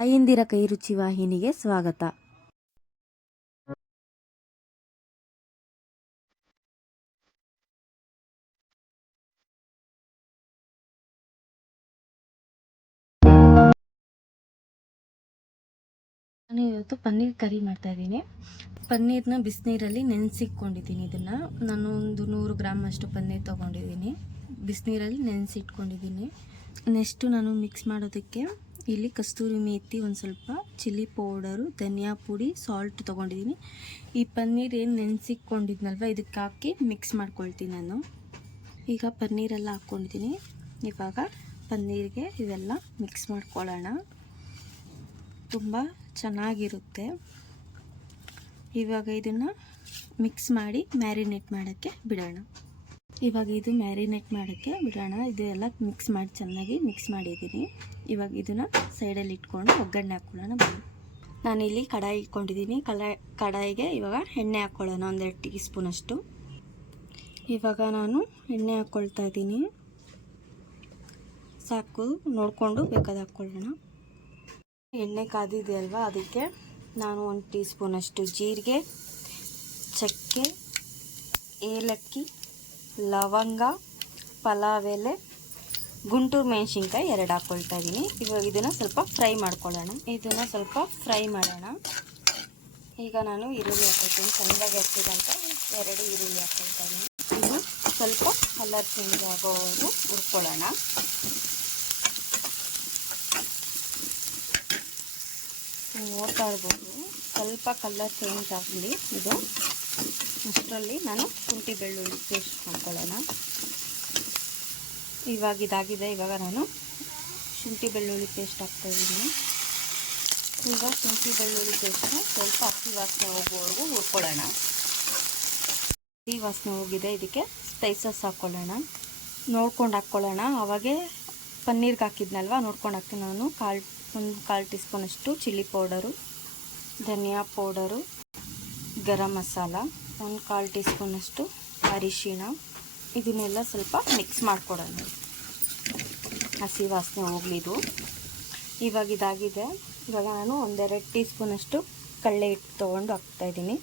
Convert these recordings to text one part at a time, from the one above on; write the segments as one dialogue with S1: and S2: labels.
S1: ತಾಯಂದಿರ ಕೈರುಚಿ ವಾಹಿನಿಗೆ ಸ್ವಾಗತ. ನಾನು ಇವತ್ತು ಪನ್ನೀರ್ ಕರಿ ಮಾಡ್ತಾ ಇದ್ದೀನಿ. ಪನ್ನೀರ್ನ ಬಿಸಿನೀರಲ್ಲಿ ನೆನೆಸಿಟ್ಕೊಂಡಿದ್ದೀನಿ ಇದನ್ನು. ನಾನು ಒಂದು ನೂರು ಗ್ರಾಮ್ ಅಷ್ಟು ಪನ್ನೀರ್ ತೊಗೊಂಡಿದ್ದೀನಿ. ಬಿಸಿನೀರಲ್ಲಿ ನೆನೆಸಿಟ್ಕೊಂಡಿದ್ದೀನಿ. ನೆಕ್ಸ್ಟು ನಾನು ಮಿಕ್ಸ್ ಮಾಡೋದಕ್ಕೆ ಇಲ್ಲಿ ಕಸ್ತೂರಿ ಮೇತಿ ಒಂದು ಸ್ವಲ್ಪ ಚಿಲ್ಲಿ ಪೌಡರು, ಧನಿಯಾ ಪುಡಿ ಸಾಲ್ಟ್ ತೊಗೊಂಡಿದ್ದೀನಿ ಈ ಪನ್ನೀರ್ ಏನು ನೆನೆಸಿಕೊಂಡಿದ್ನಲ್ವ ಇದಕ್ಕೆ ಹಾಕಿ ಮಿಕ್ಸ್ ಮಾಡ್ಕೊಳ್ತೀನಿ ನಾನು. ಈಗ ಪನ್ನೀರೆಲ್ಲ ಹಾಕ್ಕೊಂಡಿದ್ದೀನಿ ಇವಾಗ ಪನ್ನೀರಿಗೆ ಇವೆಲ್ಲ ಮಿಕ್ಸ್ ಮಾಡ್ಕೊಳ್ಳೋಣ ತುಂಬ ಚೆನ್ನಾಗಿರುತ್ತೆ. ಇವಾಗ ಇದನ್ನು ಮಿಕ್ಸ್ ಮಾಡಿ ಮ್ಯಾರಿನೇಟ್ ಮಾಡೋಕ್ಕೆ ಬಿಡೋಣ. ಇವಾಗ ಇದು ಮ್ಯಾರಿನೇಟ್ ಮಾಡೋಕ್ಕೆ ಬಿಡೋಣ. ಇದು ಎಲ್ಲ ಮಿಕ್ಸ್ ಮಾಡಿ ಚೆನ್ನಾಗಿ ಮಿಕ್ಸ್ ಮಾಡಿದ್ದೀನಿ. ಇವಾಗ ಇದನ್ನು ಸೈಡಲ್ಲಿ ಇಟ್ಕೊಂಡು ಒಗ್ಗರಣೆ ಹಾಕ್ಕೊಳ್ಳೋಣ ಬನ್ನಿ. ನಾನಿಲ್ಲಿ ಕಡಾಯಿ ಇಟ್ಕೊಂಡಿದ್ದೀನಿ. ಕಡಾಯಿ ಕಡಾಯಿಗೆ ಇವಾಗ ಎಣ್ಣೆ ಹಾಕ್ಕೊಳ್ಳೋಣ ಒಂದೆರಡು ಟೀ ಸ್ಪೂನಷ್ಟು ಇವಾಗ ನಾನು ಎಣ್ಣೆ ಹಾಕ್ಕೊಳ್ತಾ ಇದ್ದೀನಿ. ಸಾಕು. ನೋಡಿಕೊಂಡು ಬೇಕಾದ ಹಾಕ್ಕೊಳ್ಳೋಣ ಎಣ್ಣೆ ಕಾದಿದೆ ಅಲ್ವಾ? ಅದಕ್ಕೆ ನಾನು ಒಂದು ಟೀ ಸ್ಪೂನಷ್ಟು ಜೀರಿಗೆ, ಚಕ್ಕೆ, ಏಲಕ್ಕಿ ಲವಂಗ ಪಲಾವ್ ಎಲೆ ಗುಂಟೂರು ಮೆಣಸಿನ್ಕಾಯಿ ಎರಡು ಹಾಕ್ಕೊಳ್ತಾ ಇದ್ದೀನಿ ಇವಾಗ ಇದನ್ನು ಸ್ವಲ್ಪ ಫ್ರೈ ಮಾಡ್ಕೊಳ್ಳೋಣ. ಇದನ್ನು ಸ್ವಲ್ಪ ಫ್ರೈ ಮಾಡೋಣ. ಈಗ ನಾನು ಈರುಳ್ಳಿ ಹಾಕ್ಕೊಳ್ತೀನಿ ಸಣ್ಣದಾಗಿ ಹಚ್ಚಿದಂತ ಎರಡು ಈರುಳ್ಳಿ ಹಾಕ್ಕೊಳ್ತಾ ಇದ್ದೀನಿ ಇದು ಸ್ವಲ್ಪ ಕಲರ್ ಚೇಂಜ್ ಆಗೋವರೆಗೂ ಹುರ್ಕೊಳ್ಳೋಣ. ನೋಡ್ತಾ ಇರ್ಬೋದು ಸ್ವಲ್ಪ ಕಲರ್ ಚೇಂಜ್ ಆಗಲಿ. ಇದು ಅಷ್ಟರಲ್ಲಿ ನಾನು ಶುಂಠಿ ಬೆಳ್ಳುಳ್ಳಿ ಪೇಸ್ಟ್ ಮಾಡ್ಕೊಳ್ಳೋಣ. ಇವಾಗ ಇದಾಗಿದೆ, ಇವಾಗ ನಾನು ಶುಂಠಿ ಬೆಳ್ಳುಳ್ಳಿ ಪೇಸ್ಟ್ ಹಾಕ್ತಾಯಿದ್ದೀನಿ ಈಗ ಶುಂಠಿ ಬೆಳ್ಳುಳ್ಳಿ ಪೇಸ್ಟ್ನ ಸ್ವಲ್ಪ ಹಸಿ ವಾಸನೆ ಹೋಗುವವರೆಗೂ ಹುರ್ಕೊಳ್ಳೋಣ. ಹಸಿ ವಾಸನೆ ಹೋಗಿದೆ, ಇದಕ್ಕೆ ಸ್ಪೈಸಸ್ ಹಾಕ್ಕೊಳ್ಳೋಣ. ನೋಡ್ಕೊಂಡು ಹಾಕ್ಕೊಳ್ಳೋಣ. ಅವಾಗೆ ಪನ್ನೀರ್ಗೆ ಹಾಕಿದ್ನಲ್ವ, ನೋಡ್ಕೊಂಡು ಹಾಕ್ತೀನಿ ನಾನು. ಕಾಲು, ಒಂದು ಕಾಲು ಟೀ ಸ್ಪೂನಷ್ಟು ಚಿಲ್ಲಿ ಪೌಡರು, ಧನಿಯಾ ಪೌಡರು, ಗರಂ ಮಸಾಲ. ಒಂದು ಕಾಲು ಟೀ ಸ್ಪೂನಷ್ಟು ಅರಿಶಿಣ ಇದನ್ನೆಲ್ಲ ಸ್ವಲ್ಪ ಮಿಕ್ಸ್ ಮಾಡಿಕೊಡೋಣ. ಹಸಿ ವಾಸನೆ ಹೋಗ್ಲಿದು ಇವಾಗ ಇದಾಗಿದೆ. ಇವಾಗ ನಾನು ಒಂದೆರಡು ಟೀ ಸ್ಪೂನಷ್ಟು ಹಿಟ್ಟು ತೊಗೊಂಡು ಹಾಕ್ತಾಯಿದ್ದೀನಿ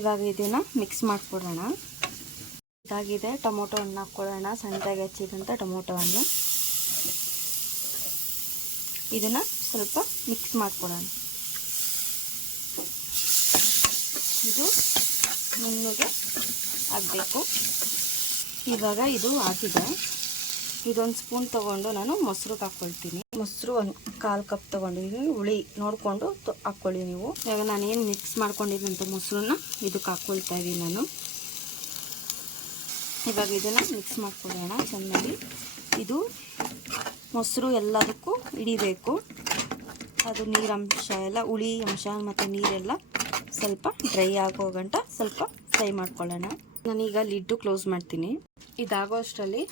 S1: ಇವಾಗ ಇದನ್ನು ಮಿಕ್ಸ್ ಮಾಡಿಕೊಡೋಣ. ಇದಾಗಿದೆ. ಟೊಮೊಟೊ ಹಣ್ಣು ಹಾಕ್ಕೊಳ್ಳೋಣ ಸಣ್ಣದಾಗಿ ಹಚ್ಚಿದಂಥ ಟೊಮೊಟೊವನ್ನು ಇದನ್ನು ಸ್ವಲ್ಪ ಮಿಕ್ಸ್ ಮಾಡ್ಕೊಳ್ಳೋಣ ಇದು ನುಣ್ಣಗೆ ಆಗಬೇಕು. ಇವಾಗ ಇದು ಹಾಕಿದೆ. ಇದೊಂದು ಸ್ಪೂನ್ ತೊಗೊಂಡು ನಾನು ಮೊಸರು ಹಾಕ್ಕೊಳ್ತೀನಿ ಮೊಸರು ಒಂದು ಕಾಲು ಕಪ್ ತೊಗೊಂಡಿದ್ದೀನಿ ಹುಳಿ ನೋಡಿಕೊಂಡು ಹಾಕ್ಕೊಳ್ಳಿ ನೀವು. ಇವಾಗ ನಾನು ಏನು ಮಿಕ್ಸ್ ಮಾಡ್ಕೊಂಡಿದ್ದಂಥ ಮೊಸರನ್ನ, ಇದಕ್ಕೆ ಹಾಕ್ಕೊಳ್ತಾ ಇದ್ದೀನಿ ನಾನು. ಇವಾಗ ಇದನ್ನು ಮಿಕ್ಸ್ ಮಾಡ್ಕೊಳ್ಳೋಣ ಚೆನ್ನಾಗಿ. ಇದು ಮೊಸರು ಎಲ್ಲದಕ್ಕೂ ಹಿಡಿಬೇಕು. ಅದು ನೀರಂಶ ಎಲ್ಲ, ಹುಳಿ ಅಂಶ ಮತ್ತು ನೀರೆಲ್ಲ ಸ್ವಲ್ಪ ಡ್ರೈ ಆಗೋ ಗಂಟ ಸ್ವಲ್ಪ ಫ್ರೈ ಮಾಡ್ಕೊಳ್ಳೋಣ. ನಾನೀಗ ಲಿಡ್ಡು ಕ್ಲೋಸ್ ಮಾಡ್ತೀನಿ. ಇದಾಗೋ ಅಷ್ಟರಲ್ಲಿ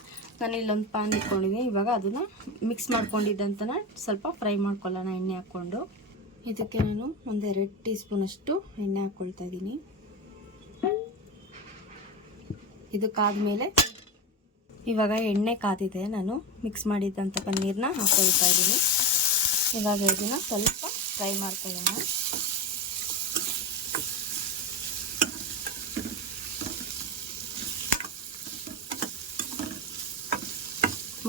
S1: ನಾನು ಇಲ್ಲೊಂದು ಪಾನ್ ಇಟ್ಕೊಂಡಿದ್ದೀನಿ. ಇವಾಗ ಅದನ್ನು ಮಿಕ್ಸ್ ಮಾಡ್ಕೊಂಡಿದ್ದಂತನ ಸ್ವಲ್ಪ ಫ್ರೈ ಮಾಡ್ಕೊಳ್ಳೋಣ ಎಣ್ಣೆ ಹಾಕ್ಕೊಂಡು. ಇದಕ್ಕೆ ನಾನು ಒಂದೆರಡು ಟೀ ಸ್ಪೂನಷ್ಟು ಎಣ್ಣೆ ಹಾಕ್ಕೊಳ್ತಾ ಇದ್ದೀನಿ. ಇದು ಕಾದ್ಮೇಲೆ ಇವಾಗ ಎಣ್ಣೆ ಕಾದಿದೆ. ನಾನು ಮಿಕ್ಸ್ ಮಾಡಿದ್ದಂಥ ಪನ್ನೀರನ್ನ ಹಾಕ್ಕೊಳ್ತಾ ಇದ್ದೀನಿ. ಇವಾಗ ಇದನ್ನು ಸ್ವಲ್ಪ ಫ್ರೈ ಮಾಡ್ಕೊಳ್ಳೋಣ.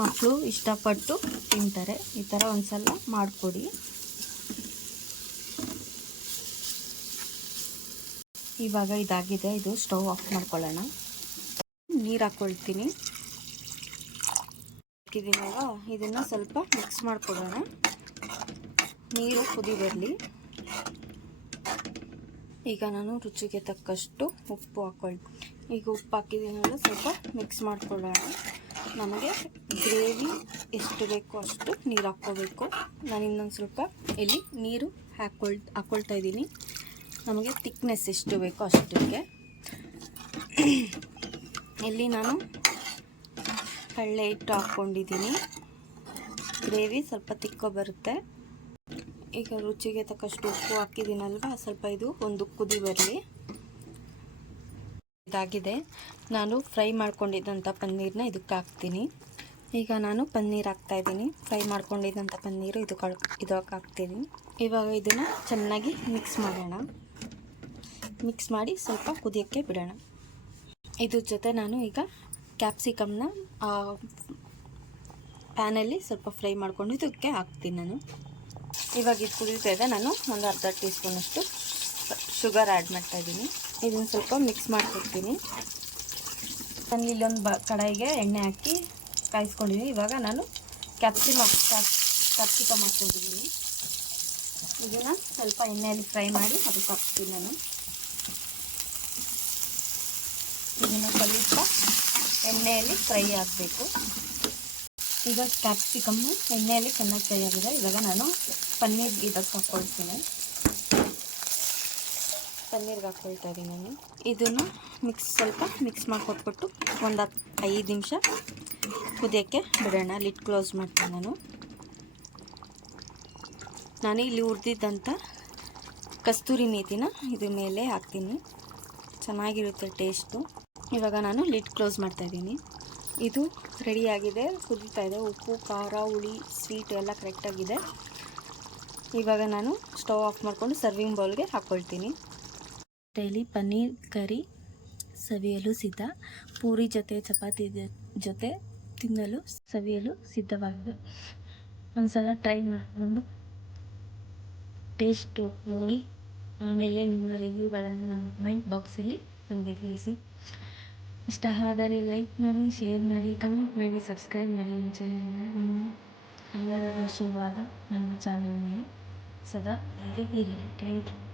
S1: ಮಕ್ಕಳು ಇಷ್ಟಪಟ್ಟು ತಿಂತಾರೆ. ಈ ಥರ ಒಂದ್ಸಲ ಮಾಡಿಕೊಡಿ. ಇವಾಗ ಇದಾಗಿದೆ. ಇದು ಸ್ಟವ್ ಆಫ್ ಮಾಡ್ಕೊಳ್ಳೋಣ. ನೀರು ಹಾಕ್ಕೊಳ್ತೀನಿ ಹಾಕಿದ್ದೀನಲ್ವ ಇದನ್ನು ಸ್ವಲ್ಪ ಮಿಕ್ಸ್ ಮಾಡಿಕೊಡೋಣ. ನೀರು ಕುದಿ ಬರಲಿ. ಈಗ ನಾನು ರುಚಿಗೆ ತಕ್ಕಷ್ಟು ಉಪ್ಪು ಹಾಕ್ಕೊಳ್ತೀನಿ ಈಗ ಉಪ್ಪು ಹಾಕಿದ್ದೀನಲ್ಲ, ಸ್ವಲ್ಪ ಮಿಕ್ಸ್ ಮಾಡ್ಕೊಳ್ಳೋಣ. ನಮಗೆ ಗ್ರೇವಿ ಎಷ್ಟು ಬೇಕೋ ಅಷ್ಟು ನೀರು ಹಾಕ್ಕೋಬೇಕು. ನಾನು ಇನ್ನೊಂದು ಸ್ವಲ್ಪ ಇಲ್ಲಿ ನೀರು ಹಾಕ್ಕೊಳ್ ಹಾಕ್ಕೊಳ್ತಾ ಇದ್ದೀನಿ. ನಮಗೆ ತಿಕ್ನೆಸ್ ಎಷ್ಟು ಬೇಕೋ ಅಷ್ಟಕ್ಕೆ. ಇಲ್ಲಿ ನಾನು ಕಳ್ಳೆ ಹಿಟ್ಟು ಹಾಕ್ಕೊಂಡಿದ್ದೀನಿ. ಗ್ರೇವಿ ಸ್ವಲ್ಪ ತಿಕ್ಕೋ ಬರುತ್ತೆ. ಈಗ ರುಚಿಗೆ ತಕ್ಕಷ್ಟು ಉಪ್ಪು ಹಾಕಿದ್ದೀನಲ್ವ? ಸ್ವಲ್ಪ ಇದು ಒಂದು ಕುದಿ ಬರಲಿ. ಇದಾಗಿದೆ. ನಾನು ಫ್ರೈ ಮಾಡ್ಕೊಂಡಿದ್ದಂಥ ಪನ್ನೀರನ್ನ ಇದಕ್ಕೆ ಹಾಕ್ತೀನಿ. ಈಗ ನಾನು ಪನ್ನೀರ್ ಹಾಕ್ತಾ ಇದ್ದೀನಿ. ಫ್ರೈ ಮಾಡ್ಕೊಂಡಿದ್ದಂಥ ಪನ್ನೀರು ಇದು ಕಳ್ ಇದಕ್ಕೆ ಹಾಕ್ತೀನಿ. ಇವಾಗ ಇದನ್ನು ಚೆನ್ನಾಗಿ ಮಿಕ್ಸ್ ಮಾಡೋಣ. ಮಿಕ್ಸ್ ಮಾಡಿ ಸ್ವಲ್ಪ ಕುದಿಯೋಕ್ಕೆ ಬಿಡೋಣ. ಇದ್ರ ಜೊತೆ ನಾನು ಈಗ ಕ್ಯಾಪ್ಸಿಕಮ್ನ ಪ್ಯಾನಲ್ಲಿ ಸ್ವಲ್ಪ ಫ್ರೈ ಮಾಡ್ಕೊಂಡು ಇದಕ್ಕೆ ಹಾಕ್ತೀನಿ ನಾನು. ಇವಾಗ ಇದು ಕುದೀತಾ ಇದೆ. ನಾನು ಒಂದು ಅರ್ಧ ಟೀ ಸ್ಪೂನಷ್ಟು ಶುಗರ್ ಆ್ಯಡ್ ಮಾಡ್ತಾ ಇದ್ದೀನಿ. ಇದನ್ನು ಸ್ವಲ್ಪ ಮಿಕ್ಸ್ ಮಾಡ್ಕೊಡ್ತೀನಿ. ನಾನು ಇಲ್ಲೊಂದು ಬ ಕಡಾಯಿಗೆ ಎಣ್ಣೆ ಹಾಕಿ ಕಾಯಿಸ್ಕೊಂಡಿದ್ದೀನಿ ಇವಾಗ ನಾನು ಕ್ಯಾಪ್ಸಿಮ್ ಕ್ಯಾಪ್ಸಿಕಮ್ ಹಾಕ್ಕೊಂಡಿದ್ದೀನಿ ಇದನ್ನು ಸ್ವಲ್ಪ ಎಣ್ಣೆಯಲ್ಲಿ ಫ್ರೈ ಮಾಡಿ ಅದಕ್ಕೆ ಹಾಕ್ತೀನಿ ನಾನು. ಇದನ್ನು ಸ್ವಲ್ಪ ಎಣ್ಣೆಯಲ್ಲಿ ಫ್ರೈ ಆಗಬೇಕು. ಈಗ ಕ್ಯಾಪ್ಸಿಕಮ್ಮು ಎಣ್ಣೆಯಲ್ಲಿ ಚೆನ್ನಾಗಿ ಫ್ರೈ ಆಗಿದೆ. ಇವಾಗ ನಾನು ಪನ್ನೀರ್ ಇದಕ್ಕೆ ಹಾಕ್ಕೊಳ್ತೀನಿ. ಪನ್ನೀರ್ಗೆ ಹಾಕ್ಕೊಳ್ತಾ ಇದ್ದೀನಿ ನಾನು. ಇದನ್ನು ಮಿಕ್ಸ್ ಸ್ವಲ್ಪ ಮಿಕ್ಸ್ ಮಾಡಿಕೊಟ್ಬಿಟ್ಟು ಒಂದು ಹತ್ತು ಐದು ನಿಮಿಷ ಕುದಿಯೋಕ್ಕೆ ಬಿಡೋಣ. ಲಿಡ್ ಕ್ಲೋಸ್ ಮಾಡ್ತೀನಿ ನಾನು. ನಾನು ಇಲ್ಲಿ ಹುರಿದಿದ್ದಂಥ ಕಸ್ತೂರಿ ಮೇಥಿನ ಇದ್ರ ಮೇಲೆ ಹಾಕ್ತೀನಿ. ಚೆನ್ನಾಗಿರುತ್ತೆ ಟೇಸ್ಟು ಇವಾಗ ನಾನು ಲಿಡ್ ಕ್ಲೋಸ್ ಮಾಡ್ತಾಯಿದ್ದೀನಿ ಇದು ರೆಡಿಯಾಗಿದೆ ಕುದೀತಾ ಇದೆ. ಉಪ್ಪು, ಖಾರ, ಹುಳಿ ಸ್ವೀಟ್ ಎಲ್ಲ ಕರೆಕ್ಟಾಗಿದೆ ಇವಾಗ ನಾನು ಸ್ಟವ್ ಆಫ್ ಮಾಡಿಕೊಂಡು ಸರ್ವಿಂಗ್ ಬೌಲ್ಗೆ ಹಾಕ್ಕೊಳ್ತೀನಿ. ಡೈಲಿ ಪನ್ನೀರ್ ಕರಿ ಸವಿಯಲು ಸಿದ್ಧ. ಪೂರಿ ಜೊತೆ ಚಪಾತಿ ಜೊತೆ ತಿನ್ನಲು ಸವಿಯಲು ಸಿದ್ಧವಾಗಿದೆ. ಒಂದ್ಸಲ ಟ್ರೈ ಮಾಡಿಕೊಂಡು ಟೇಸ್ಟ್ ನೋಡಿ. ಆಮೇಲೆ ನಿಮ್ಮ ರಿವ್ಯೂಗಳನ್ನು ನಮ್ಮ ಕಮೆಂಟ್ ಬಾಕ್ಸಲ್ಲಿ ನಮಗೆ ತಿಳಿಸಿ ಇಷ್ಟ ಆದರೆ ಲೈಕ್ ಮಾಡಿ, ಶೇರ್ ಮಾಡಿ, ಕಮೆಂಟ್ ಮಾಡಿ, ಸಬ್ಸ್ಕ್ರೈಬ್ ಮಾಡಿ ನಮ್ಮ ಚಾನಲ್ನ ಎಲ್ಲರ ನನ್ನ ಚಾನಲ್ನಲ್ಲಿ ಸದಾ ಇರಲಿ ಥ್ಯಾಂಕ್ ಯು.